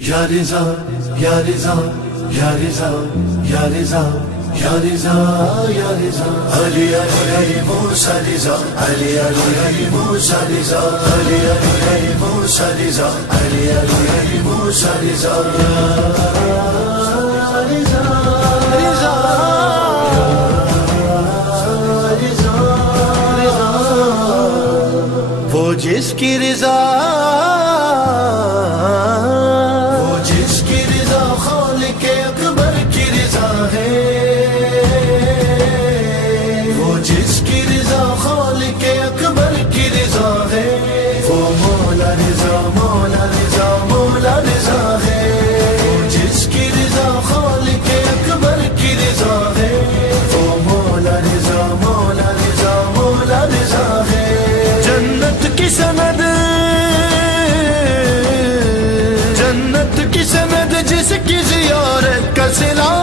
یا رضا یا رضا یا رضا یا رضا یا رضا یا رضا علی علی علی موسیٰ رضا علی علی علی موسیٰ رضا علی علی علی موسیٰ رضا علی علی علی موسیٰ رضا وہ جس کی رضا خالق اکبر کی رضا ہے وہ جس کی رضا خالق اکبر کی رضا ہے وہ مولا رضا مولا رضا مولا رضا ہے وہ جس کی رضا خالق اکبر کی رضا ہے وہ مولا رضا مولا رضا مولا رضا ہے جنت کی سند جس کی زیارت کا صلہ